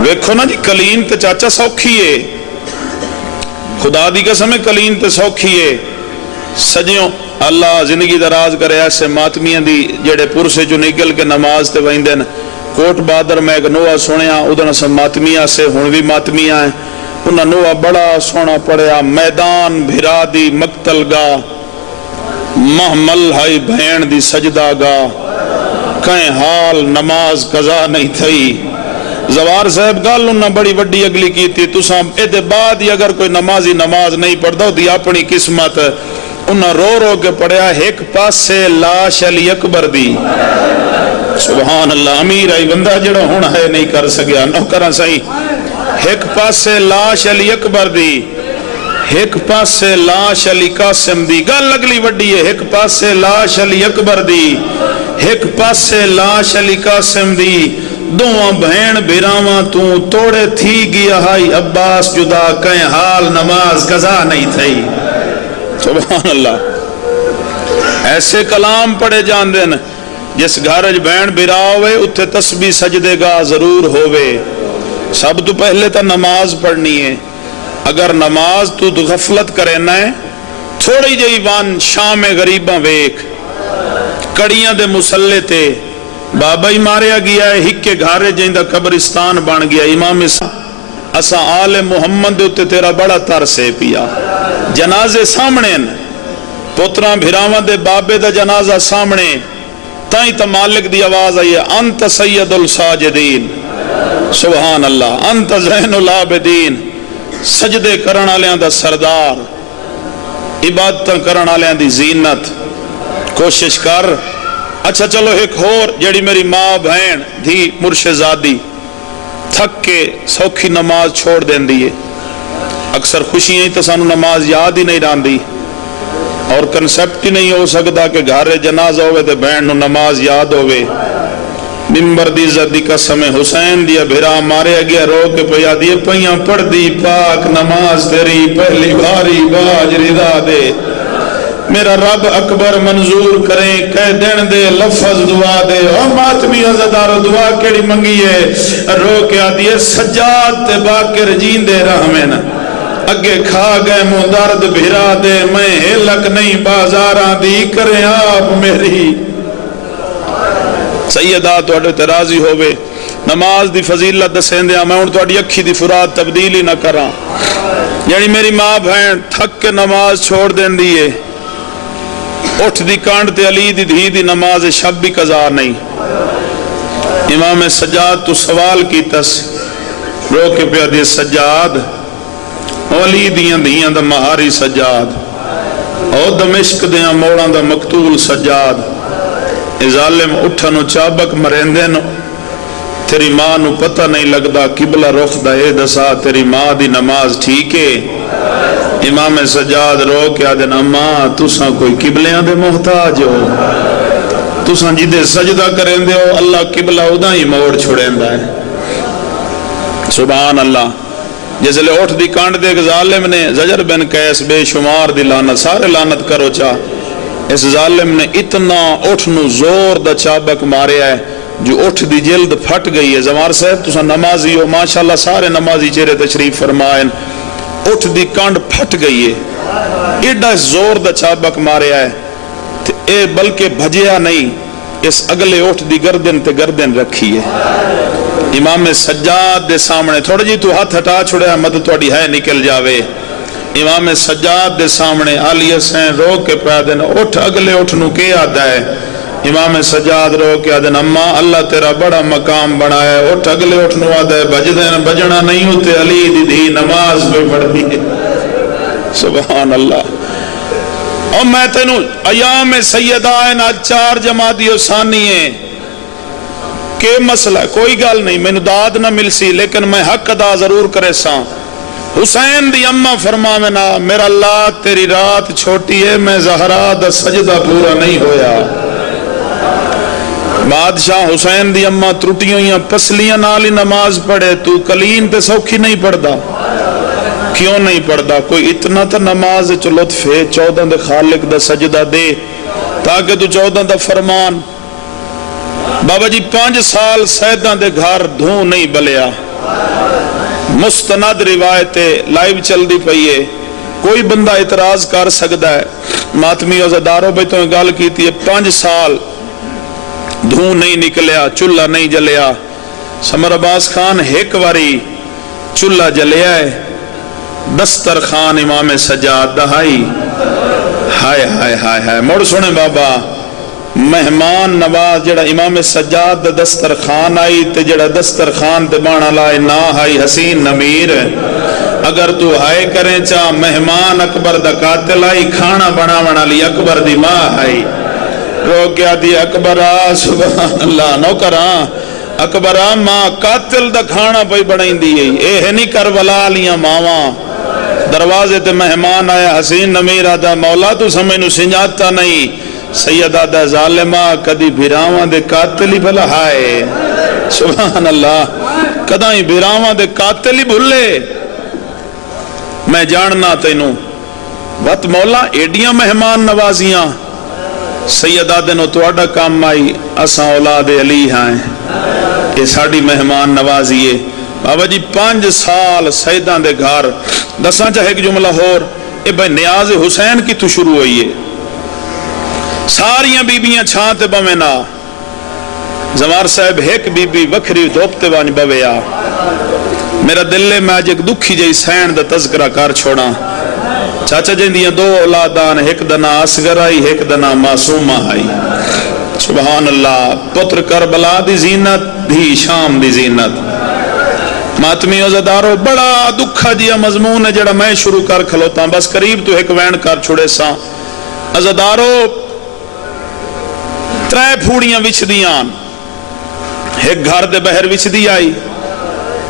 ویکھو نا جی کلین تے چاچا سوکھی ہے، خدا دی قسم ہے کلین تے سوکھی ہے. سجیوں اللہ زندگی دراز کرے ایسے ماتمیاں دی جڑے پرسے جو نکل کے نماز تے ویندن. کوٹ بادر میں ایک نوہ سنیا ادھر سب ماتمیاں سے ہن بھی ماتمیاں ہیں. انہاں نوہ بڑا سونا پڑھیا، میدان بھرا دی مقتل گا، محمل ہائی بہن دی سجدہ گا، کہیں حال نماز قضا نہیں تھی. زوار صاحب گل انہاں بڑی وڈی اگلی کی تھی. تساں اے بعد ہی اگر کوئی نمازی نماز نہیں پڑھدا دی اپنی قسمت انہاں رو رو کے پڑھیا ایک پاسے لاش علی اکبر دی. سبحان اللہ. امیر آئی بندہ جڑا ہون ہے نہیں کر سکیا نوکراں سہی. ایک پاسے لاش علی اکبر دی، ایک پاسے لاش علی قاسم دی. گل اگلی وڈی ہے. ایک پاسے لاش علی اکبر دی، ایک پاسے لاش علی قاسم دی. دوواں بہن بھراواں تو توڑے تھی گیا ہائی عباس جدا، کہیں حال نماز قضا نہیں تھی. سبحان اللہ. ایسے کلام پڑھے جاندے ہیں جس گھر وچ بہن بھرا ہوئے اتھے تسبیح سجدے گاہ ضرور ہوئے. سب تو پہلے تو نماز پڑھنی ہے. اگر نماز تو غفلت کرے نہ ہے تھوڑی جی وان شام غریباں ویکھ کڑیاں دے مسلے تے بابا ہی ماریا گیا ہے ہک کے گھارے جیندہ قبرستان بن گیا. امام اسا آل محمد دے تیرا بڑا ترس ہے پیا. جنازے سامنے پوتراں بھراواں دے بابے دا جنازہ سامنے تائیں تا مالک دی آواز آئی ہے انت سید الساجدین سبحان اللہ انت زین العابدین. سجدے کرن والیاں دا سردار عبادتاں کرن والیاں دی زینت. کوشش کر. اچھا چلو ایک اور جڑی میری ماں بہن دھی مرشدزادی تھک کے سوکھی نماز چھوڑ دین دیئے. اکثر خوشیاں ہی تو سانو نماز یاد ہی نہیں راندی اور کنسپٹ ہی نہیں ہو سکتا کہ گھر جنازہ ہوئے تے بہن نو نماز یاد ہوئے. ممبر دی عزت دی قسم حسین دیا بھرا مارے گیا رو کے پیا دیے پیاں پڑھ دی پاک نماز تیری پہلی باری باج رضا دے میرا رب اکبر منظور کریں کہہ دین دے لفظ دعا دے. او ماتمی عزدار دعا کیڑی منگی ہے رو کے آدیے سجاد تے باکر جیندے رحمین اگے کھا گئے مو درد بھرا دے میں ہلک نہیں بازاراں دی کریں آپ میری. سیدہ توڑے ترازی ہوئے نماز دی فضیلت دسیں دیا. میں ان توڑی اکھی دی فراد تبدیلی نہ کراں. یعنی میری ماں بہن تھک کے نماز چھوڑ دین دیئے اٹھ دی کانڈ تے علی دی دھی دی نماز شب بھی قضا نہیں. امام سجاد تو سوال کی تس رو کے پیا دے سجاد علی دیاں دیاں دا مہاری سجاد او دمشق دیاں موڑاں دا مقتول سجاد ظالم اٹھنو چابک مرندے نو تیری ماں نو پتہ نہیں لگدا قبلہ رخ دا اے دسا تیری ماں دی نماز ٹھیک ہے. امام سجاد رو کے آدھن اماں تساں کوئی قبلیاں دے محتاج ہو تساں جدے سجدہ کریں دے ہو اللہ قبلہ ادا ہی موڑ چھڑیں دا ہے. سبحان اللہ. جیسے لے اٹھ دی کانڈ دے ظالم نے زجر بن قیس بے شمار دی لعنت سارے لعنت کرو چاہ اس ظالم نے اتنا اٹھ نو زور دا چابک مارے ہے جو اٹھ دی جلد پھٹ گئی ہے. زمار صاحب تساں نمازی ہو ماشاءاللہ سارے نمازی چہرے تشریف فرمائن. اٹھ دی کانڈ پھٹ گئی ہے ایڈا زور دا چابک مارے ہے اے بلکہ بھجیا نہیں اس اگلے اٹھ دی گردن تے گردن رکھی ہے. امام سجاد دے سامنے تھوڑا جی تو ہاتھ ہٹا چھوڑے مدد توڑی ہے نکل جاوے. امام سجاد دے سامنے علی حسین رو کے پیادن اٹھ اگلے اٹھ نو کے آدھا ہے. امام سجاد رو کے آدھن اماں اللہ تیرا بڑا مقام بنایا ہے اٹھ اگلے اٹھ نو آدھا ہے بجنا نہیں ہوتے علی دی دی نماز پہ پڑھ دی ہے. سبحان اللہ. اور میں تینوں ایام سیدہ نا 4 جمادی ثانی ہیں کہ مسئلہ کوئی گال نہیں میں داد نہ مل سی لیکن میں حق ادا ضرور کرے ساں. حسین دی اماں فرماونا میرا اللہ تیری رات چھوٹی ہے میں زہرا دا سجدہ پورا نہیں ہویا. بادشاہ حسین دی اماں ترٹیوں یا پسلیاں نالی نماز پڑھے تو کلین تے سوکھی نہیں پڑھدا. کیوں نہیں پڑھدا؟ کوئی اتنا تا نماز چو لطف ہے 14 دے خالق دا سجدہ دے تاکہ تو 14 دا فرمان. بابا جی 5 سال سیدان دے گھر دھوں نہیں بلیا. مستند روایت لائیو چل دی پئیے کوئی بندہ اعتراض کر سکتا ہے. ماتمی عزداروں بھئی تو گال کی تھی 5 سال دھوں نہیں نکلیا چلہ نہیں جلیا. سمر عباس خان ایک واری چلہ جلیا ہے دسترخوان امام سجاد دہائی ہائے ہائے ہائے ہائے. موڑ سنے بابا مہمان نواز جڑا امام سجاد دا دسترخوان آئی تے جڑا دسترخوان تے بانا لائے نا ہائی حسین نمیر. اگر تو ہائے کریں چاہ مہمان اکبر دا قاتل آئی کھانا بنا لی اکبر دی ماں آئی رو کیا دی اکبرہ سبحان اللہ نوکران اکبرہ ماں قاتل دا کھانا پہ بڑھائیں دی اے ہے نہیں کربلا لیاں ماواں. دروازے تے مہمان آیا حسین نمیر آدھا مولا تو سمجھنو سنجاتا نہیں سیدہ دا ظالمہ کدی بھیراواں دے قاتل ہی بھلا ہائے. سبحان اللہ کداں ہی بھیراواں دے قاتل ہی بھلے. میں جاننا تینوں وقت مولا ایڈیاں مہمان نوازیاں سید آدن تہاڈا کام آئی اساں اولاد علی ہیں یہ ساڑی مہمان نوازیے بابا جی 5 سال سیدان دے گھر دساں چاہے ایک جملہ ہور اے بھائی نیاز حسین کی تو شروع ہوئی ہے ساریاں بیبیاں چھانتے بمینا زمار صاحب ایک بی بی وکھری دھوپتے وانج بویا میرا دلے میں آج ایک دکھی جائی سین دا تذکرہ کار چھوڑا چاچا جن دیاں 2 اولادان ایک دنا اصغر آئی ایک دنا معصومہ آئی سبحان اللہ پتر کربلا دی زینت دی شام دی زینت ماتمی عزدارو بڑا دکھا جیا مضمون ہے جڑا میں شروع کر کھلوتا ہوں بس قریب تو ایک وین کر چھوڑے سا عزدارو 3 پھوڑیاں وچ دیاں ایک گھر دے بہر وچ دی آئی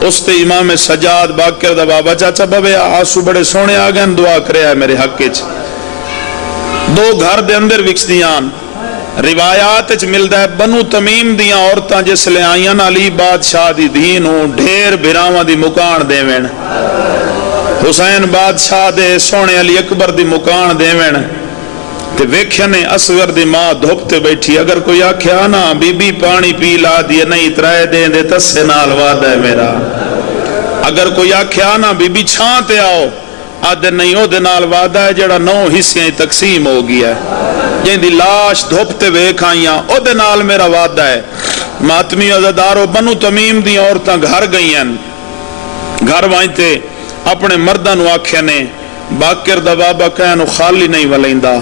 اس تے امام سجاد باقر دا بابا چاچا بابے آسو بڑے سونے آگئن دعا کرے آئے میرے حق کچ 2 گھر دے اندر وچ دیاں روایات اچ ملدا ہے بنو تمیم دیاں عورتاں جس لے آئیاں علی بادشاہ دی دینوں ڈھیر بھراواں دی مکان دیوین حسین بادشاہ دے سونے علی اکبر دی مکان دیوین تے ویکھنے اصغر دی ماں دھوپتے بیٹھی اگر کوئی آکھیا نا بی بی پانی پی لا دیے نہیں ترائے دیں دے تسے نال وعدہ ہے میرا اگر کوئی آکھیا نا بی بی چھانتے آؤ آدھے نہیں او دے نال وعدہ ہے جڑا 9 حصیاں تقسیم ہو گیا ہے جن دی لاش دھوپتے ویکھ آئیاں او دے نال میرا وعدہ ہے ماتمی عزدارو بنو تمیم دی عورتاں گھر گئیاں گھر وائنتے اپنے مردانو آکھیا نے باقر دا بابا کہنو خالی نہیں ولیندہ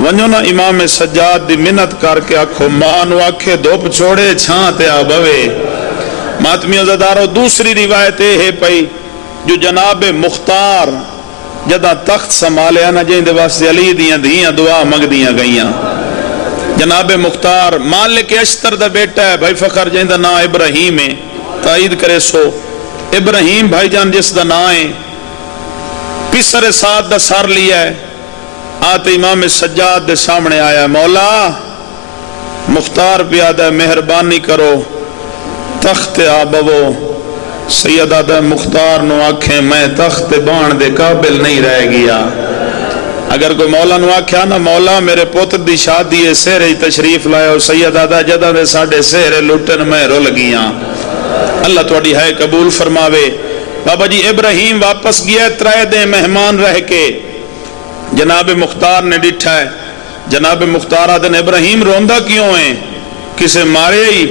ونجو نا امام سجاد دی منت کر کے آکھو مانو آکھے دھوپ چھوڑے چھانتے آبوے ماتمی عزدارو دوسری روایت ہے پئی جو جناب مختار جدہ تخت سنبھالیا نا جن دے واسطے علی دیاں دیاں دعا مگ دیاں گئیاں جناب مختار مالک اشتر دا بیٹا ہے بھائی فخر جن دا نا ابراہیم ہے تائید کرے سو ابراہیم بھائی جان جس دا نا ہے پسر سات دا سر لیا ہے آتے امام سجاد دے سامنے آیا مولا مختار پیادہ مہربانی کرو تخت آبو سید آدھا مختار نو آکھیں میں تخت بان دے قابل نہیں رہ گیا اگر کوئی مولا نو آکھیا نا مولا میرے پوتر دی شادی ہے سہرے تشریف لائے ہو سید آدھا جدہ دے ساڑھے سہرے لٹن میں رول گیا اللہ توڑی ہے قبول فرماوے بابا جی ابراہیم واپس گیا 3 دن مہمان رہ کے جناب مختار نے ڈٹھا ہے جناب مختار آدھن ابراہیم روندہ کیوں ہیں کسے مارے ہی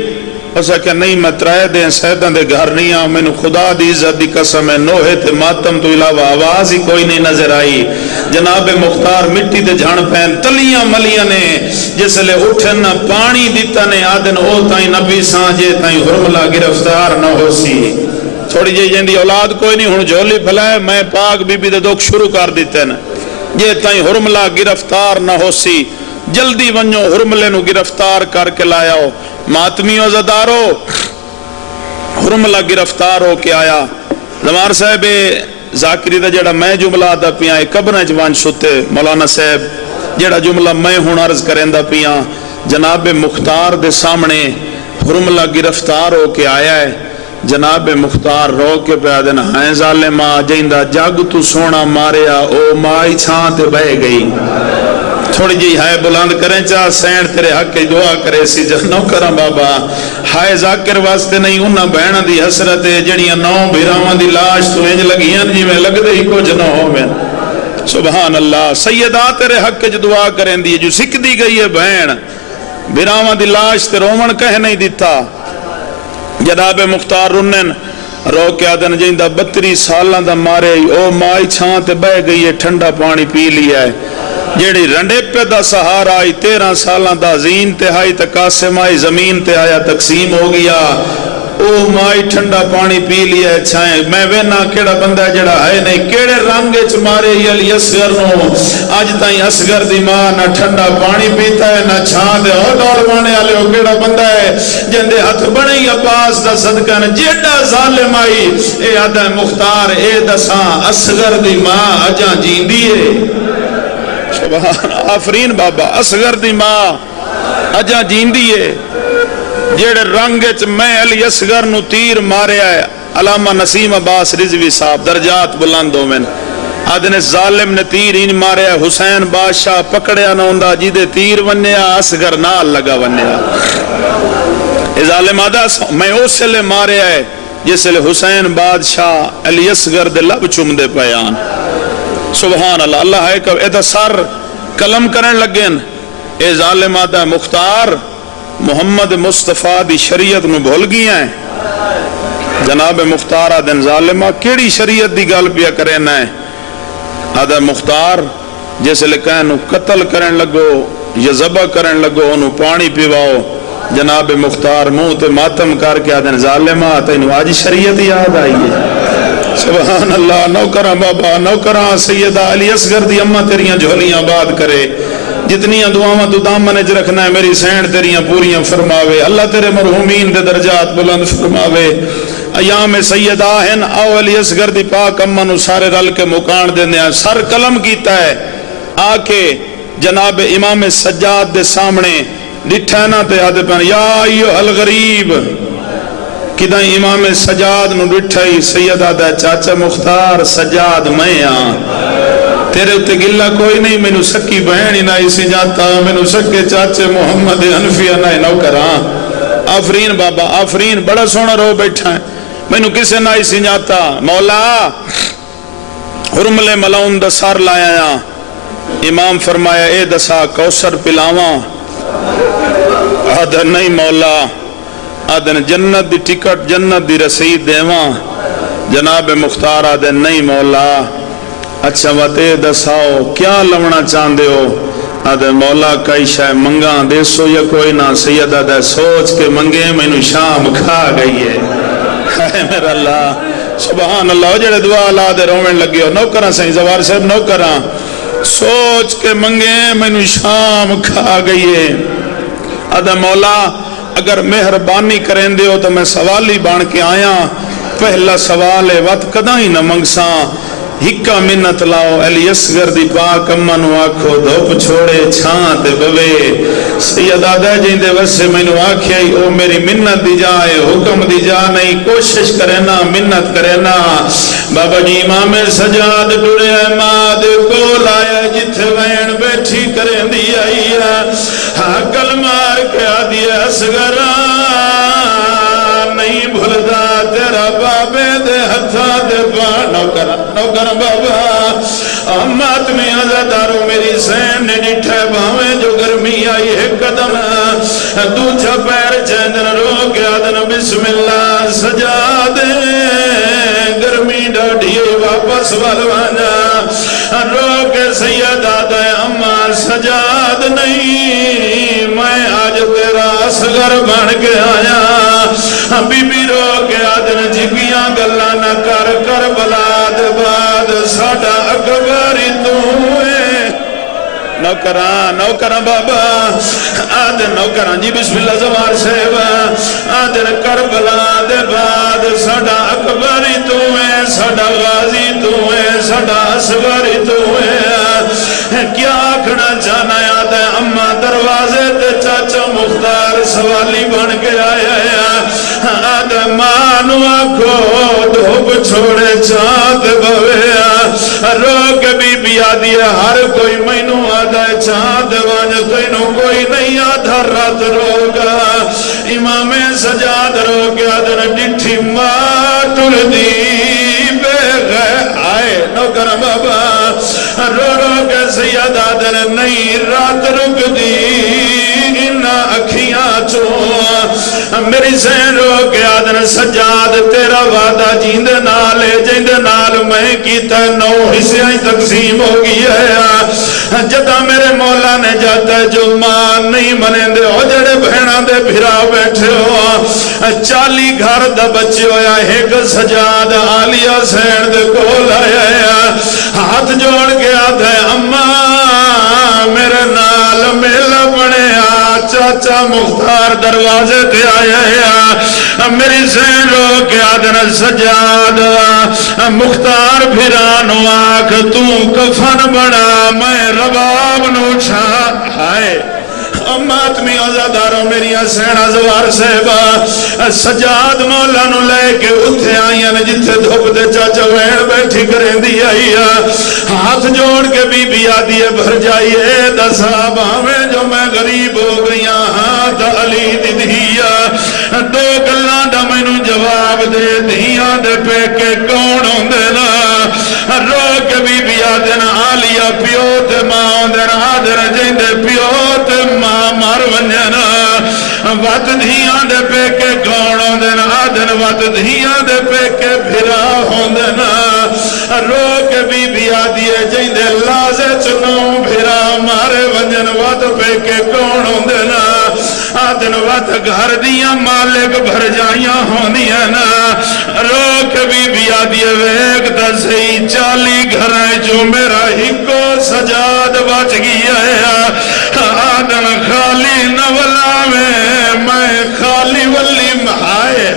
اسا کہ نہیں میں 3 دن سیدان دے گھر نہیں آؤں میں نے خدا دی عزت دی قسم ہے نوہے تے ماتم تو علاوہ آواز ہی کوئی نہیں نظر آئی جناب مختار مٹی تے جھان پہن تلیاں ملیاں نے جس لے اٹھن پانی دیتا نے آدھن او تائیں نبی سانجے تائیں حرملہ گرفتار نہ ہو سی تھوڑی جی جن دی اولاد کوئی نہیں ہن جھولی پھلائے میں پاک بی بی دے دکھ شروع کر دیتے نا یہ تائیں حرملہ گرفتار نہ ہو سی جلدی ونجو حرملے نو گرفتار کر کے لایا ہو ماتمی عزدارو حرملہ گرفتار ہو کے آیا زمار صاحب ذاکری دا جڑا میں جملہ دا پیاں قبریں جوان شتے مولانا صاحب جڑا جملہ میں ہون عرض کریں دا پیاں جناب مختار دے سامنے حرملہ گرفتار ہو کے آیا ہے جناب مختار رو کے پیادن ہائیں ظالمہ جیندہ جاگ تو سونا ماریا او مائی چھان تے بہ گئی تھوڑی جی ہائے بلند کریں چاہ سین تیرے حق کی دعا کرے سی جنو کرم بابا ہائے ذاکر واسطے نہیں انہا بہنہ دی حسرت ہے جڑیاں 9 بھیراوان دی لاش تو انج لگیاں جی میں لگ دے ہی کچھ نہ ہو میں سبحان اللہ سیدہ تیرے حق کی دعا کریں دی جو سکھ دی گئی ہے بہن بھیراوان دی لاش تے رومن کہہ نہیں دیتا جناب مختار رنن رو کے آدھن جیندہ 32 سالاں دا مارے او مائی چھان تے بہ گئی ہے ٹھنڈا پانی پی لیا ہے جیڑی رنڈے پہ دا سہارا آئی 13 سالاں دا زین تے آئی تقاسم آئی زمین تے آیا تقسیم ہو گیا او مائی ٹھنڈا پانی پی لیا ہے چھائیں میں وینا کیڑا بندہ جڑا ہے نہیں کیڑے رنگے چ مارے علی اصغر نو آج تائیں اصغر دی ماں نہ ٹھنڈا پانی پیتا ہے نہ چھان دے اور ڈولوانے آلے ہو کیڑا بندہ ہے جندے ہاتھ بڑے عباس دا صدقہ نے جیڑا ظالم آئی اے آدھا مختار اے دساں اصغر دی ماں اجاں جین دیئے سبحان آفرین بابا اصغر دی ماں اجاں جین دیئے جیڑے رنگچ میں علی اصغر نو تیر مارے آئے علامہ نسیم عباس رضوی صاحب درجات بلندوں میں آدھنے ظالم نے تیر ہی ماریا حسین بادشاہ پکڑیا نہ ہوندا جیدے تیر ونیا اصغر نال لگا ونیا ظالم آدھا میں اس لئے ماریا ہے جس لئے حسین بادشاہ علی اصغر دے لب چوم دے پیان سبحان اللہ اللہ ہے کہ ایدہ سر قلم کرن لگن اے ظالم آدھا مختار محمد مصطفیٰ دی شریعت نو بھول گیا ہے جناب مختار آدھن ظالمہ کیڑی شریعت دی گل پیا کرنا ہے آدھا مختار جیسے لکھیں نو قتل کرن لگو یا ذبح کرن لگو انو پانی پیواؤ جناب مختار منہ تے ماتم کر کے آدھن ظالمہ تینو آج شریعت یاد آئی ہے سبحان اللہ نوکراں بابا نوکراں سیدہ علی اصغر دی اماں تیریاں جھولیاں باد کرے جتنیاں دعاواں تو دامن اچ رکھنا ہے میری سینڈ تیریاں پوریاں فرماوے اللہ تیرے مرحومین دے درجات بلند فرماوے ایام سیدہ ہیں آو علی اصغر دی پاک اماں نو سارے رل کے مکان دیندے ہیں سر قلم کیتا ہے آ کے جناب امام سجاد دے سامنے ڈٹھا نا تے آدھے پہنے یا ایو الغریب کدھا امام سجاد نو ڈٹھا ہی سیدہ دا چاچا مختار سجاد میں تیرے اتے گلہ کوئی نہیں میں نو سکی بہن ہی نہ اسی جاتا میں نو سکے چاچے محمد انفیہ نہ نوکران آفرین بابا آفرین بڑا سونا رو بیٹھا ہے میں نو کسے نہ اسی جاتا مولا حرمل ملون دا سار لایا یا امام فرمایا اے دسا کوثر پلاواں آدھر نہیں مولا آدھر جنت دی ٹکٹ جنت دی رسید دیواں جناب مختار آدھر نہیں مولا اچھا باتے دساؤ کیا لونا چاندے ہو آدھے مولا کئی شاہ منگاں دے سو یا کوئی نہ سیدہ دے سوچ کے منگے میں نو شام کھا گئی ہے اے میرا اللہ سبحان اللہ جڑے دعا اللہ دے رومن لگے ہو نوکران سہیں زوار صاحب نوکران سوچ کے منگے میں نو شام کھا گئی ہے آدھے مولا اگر مہربانی کریں دے ہو تو میں سوالی بان کے آیا پہلا سوال ہے وقت کدہ ہی نہ منگساں ہکا منت لاؤ علی اصغر دی پاک اماں نو آکھو دھوپ چھوڑے چھان تے بوے سیدہ دے جیندے وسے میں نو آکھیائی او میری منت دی جائے حکم دی جا نہیں کوشش کرنا منت کرنا بابا جی امام سجاد ٹوڑے ماد کو لایا جتھے وین بیٹھی کریں دی آئی حقل مار کے آدھی اصغر نہیں بھلدا تیرا بابے دے ہتھا دے نوکر بابا امات میں عزادارو میری سین نے ڈٹھے باویں جو گرمی آئی ہے قدم دوچھا پیر چیندن رو کے آدن بسم اللہ سجا دے گرمی ڈاڑھی واپس والوانا رو کے سید آدھے اما سجاد نہیں میں آج تیرا اصغر بن کے آیا بی بی رو کے آدن جھگیاں گلہ نہ کر کر بلاد بعد ساڑا اکبری تو ہے نوکران بابا آدن نوکران جی بسم اللہ زوار صاحب آدن کربلا دے بعد ساڑا اکبری تو ہے ساڑا غازی تو ہے ساڑا اصغری تو ہے کیا آکھنا چاہنا یاد ہے اما دروازے تے چاچا مختار سوالی بن کے آیا ہے آدھے مانو آکھو دھوپ چھوڑے چاند بویا رو کے بی بی آدھی ہے ہر کوئی مینو آدھے چاند وانج تینو کوئی نہیں آدھا رات روگا امام سجاد رو کے آدھے ڈٹھی ماتر دی بے غیر آئے نوکر بابا رو کے سید آدھے نہیں رات رک دی انہا اکھیاں چو میری سین رو کے آدھن سجاد تیرا وعدہ جیندے نالے جیندے نال میں کیتا 9 حصے تقسیم ہو گئی ہے جدہ میرے مولا نے جاتا ہے جو ماں نہیں منے دے ہو جڑے بہنہ دے بھرا بیٹھے ہو 40 گھر دا بچے ہویا ایک سجاد آلیہ سین دے کول آیا ہے ہاتھ جوڑ کے آدھے اماں میرے نال میلہ بنے چاچا مختار دروازے تے آیا ہے میری سین رو کے آدھن سجاد مختار بھرانو آکھ تو کفن بنا میں رباب نو چھا ہائے ماتمی عزاداروں میری سینہ زوار صاحبہ سجاد مولا نو لے کے اتھے آئیاں نے جتھے دھوپ دے چاچا وین بیٹھی کریں دی آئی ہاتھ جوڑ کے بی بی آدھی بھر جائیے دسا باویں جو میں غریب ہو گیا ہاں دا علی دی دھیا دو گلان دا میں نو جواب دے دھیاں دے پہ کے کون ہوں دینا رو کے بی بی آدھن آلیا پیو تے ماں دن آدھر جیندے پیو تے ماں مار ونجنا وات دھیاں دے پہ کے کون ہوں دینا آدھن وات دھیاں دے پہ کے بھرا ہوں دینا رو کے بی بی آدھی جیندے لازے چنوں بھرا مارے ونجن وات پہ کے کون ہوں دینا آدھن وات گھر دیا مالک بھر جائیاں ہوندیاں نا رو کے بی بی آدھی ویک دا سی 40 گھریں جو میرا ہکو سجاد بچ گیا ہے آدھن خالی نولا میں خالی ولی مہائے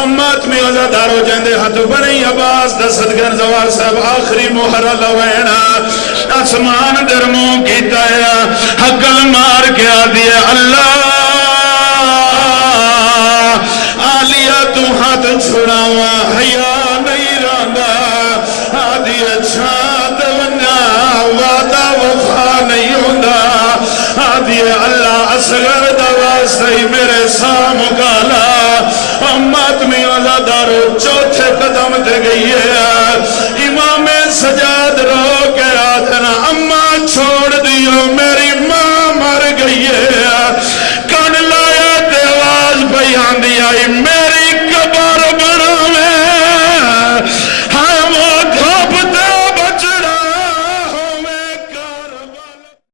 امت میں عزادارو جندے ہاتھ بڑی عباس دست گر زوار صاحب آخری محرہ لوینا آسمان درموں کی تایا حقل مار کے آدھئے اللہ آلیا تو ہاتھ چھڑاوا حیا نہیں راندہ آدھئے چھانت ونیا وعدہ وفا نہیں ہوندہ آدھئے اللہ اصغر دوا سی میرے سامو کالا امت میں عزادارو چوتھے قدم تے گئی ہے